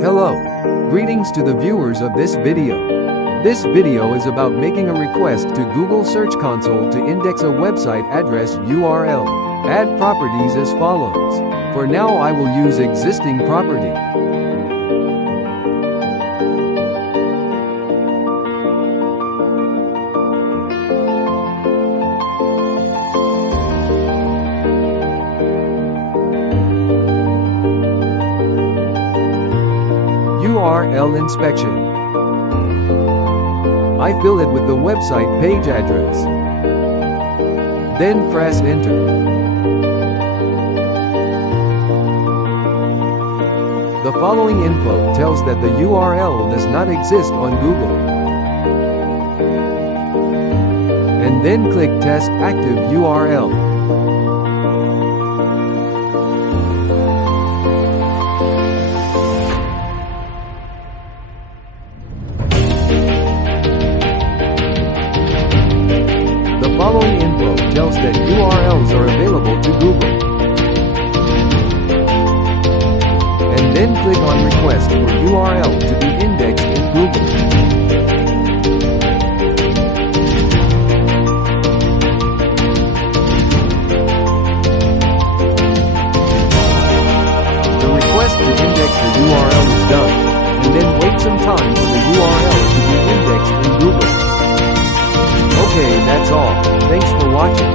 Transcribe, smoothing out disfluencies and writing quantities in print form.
Hello. Greetings to the viewers of this video. This video is about making a request to Google Search Console to index a website address URL. Add properties as follows. For now I will use existing property. URL inspection. I fill it with the website page address. Then press enter. The following info tells that the URL does not exist on Google. And then click Test Active URL. The following info tells that URLs are available to Google. And then click on Request for URL to be indexed in Google. The request to index the URL is done, and then wait some time for the URL to be indexed in Google. Okay, that's all. Thanks for watching.